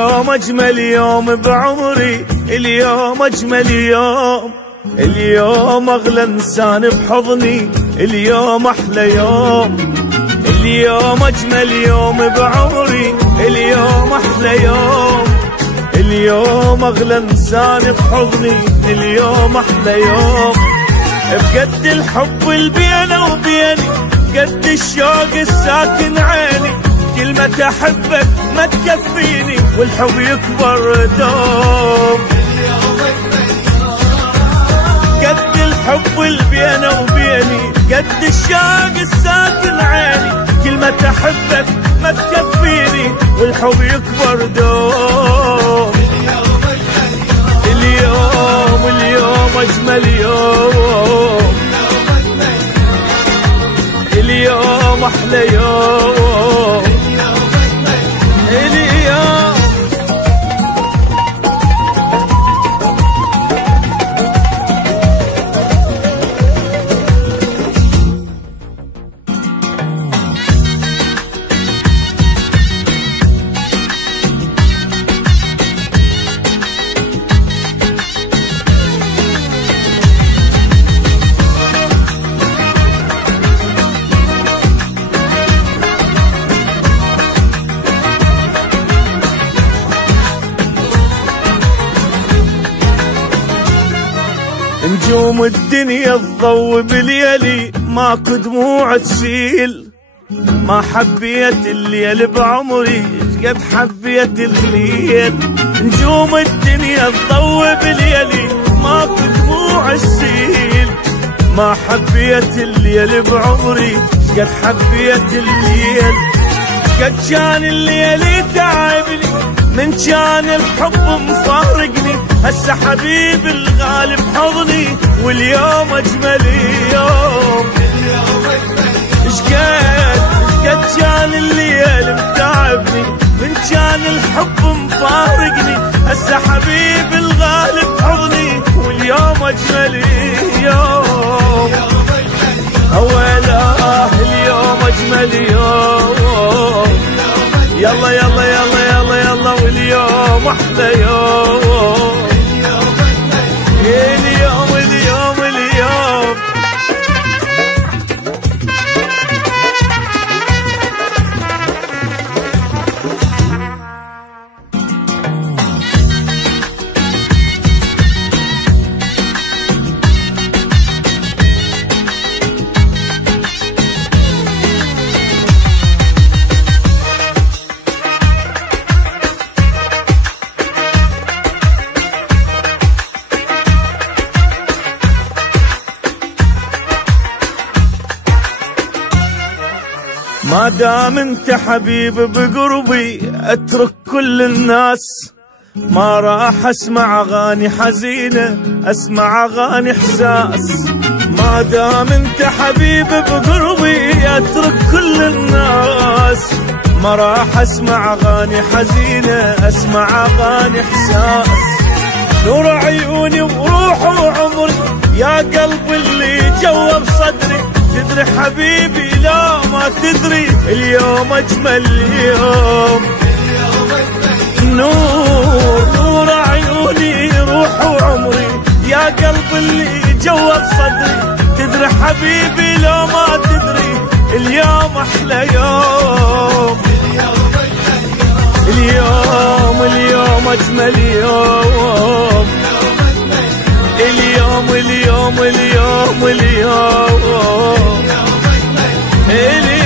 اليوم أجمل يوم بعمري، اليوم أجمل يوم، اليوم أغلى إنسان بحضني، اليوم أحلى يوم، اليوم أجمل يوم بعمري، اليوم أحلى يوم، اليوم أغلى إنسان بحضني، اليوم أحلى يوم. بقد الحب اللي بيني وبيني، قد الشوق الساكن عيني، كلمة أحبك ما تكفيني والحب يكبر دوم. قد الحب اللي بيني وبيني، قد الشوق الساكن عيني، كلمة أحبك ما تكفيني والحب يكبر دوم. اليوم اليوم أجمل يوم، اليوم أحلى يوم، اليوم. نجوم الدنيا تضوي بليلي، ماكو دموع تسيل، ما حبيت الليل بعمري قد حبيت الليل. نجوم الدنيا تضوي بليلي، ماكو دموع تسيل، ما حبيت الليل بعمري قد حبيت الليل. قد كان الليل تعبني من كان الحب مفارقني، هسه حبيب الغالي بحضني واليوم أجمل يوم. قد كان الليل متعبني من كان الحب مفارقني، هسه حبيب الغالي بحضني واليوم أجمل يوم. أولا اليوم أجمل يوم، يلا يلا يلا يلا يلا، واليوم أحلى يوم، اليوم اليوم اليوم. ما دام انت حبيب بقربي اترك كل الناس، ما راح اسمع اغاني حزينة اسمع اغاني احساس. ما دام انت حبيب بقربي اترك كل الناس، ما راح اسمع اغاني حزينة اسمع اغاني احساس. نور عيوني وروح وعمري يا قلبي اللي جوا بصدري، تدري حبيبي لا ما تدري اليوم أجمل يوم. نور عيوني روح وعمري يا قلبي اللي جوا بصدري، تدري حبيبي لا ما تدري اليوم أحلى يوم. اليوم اليوم أجمل يوم، اليوم اليوم اليوم اليوم، اليوم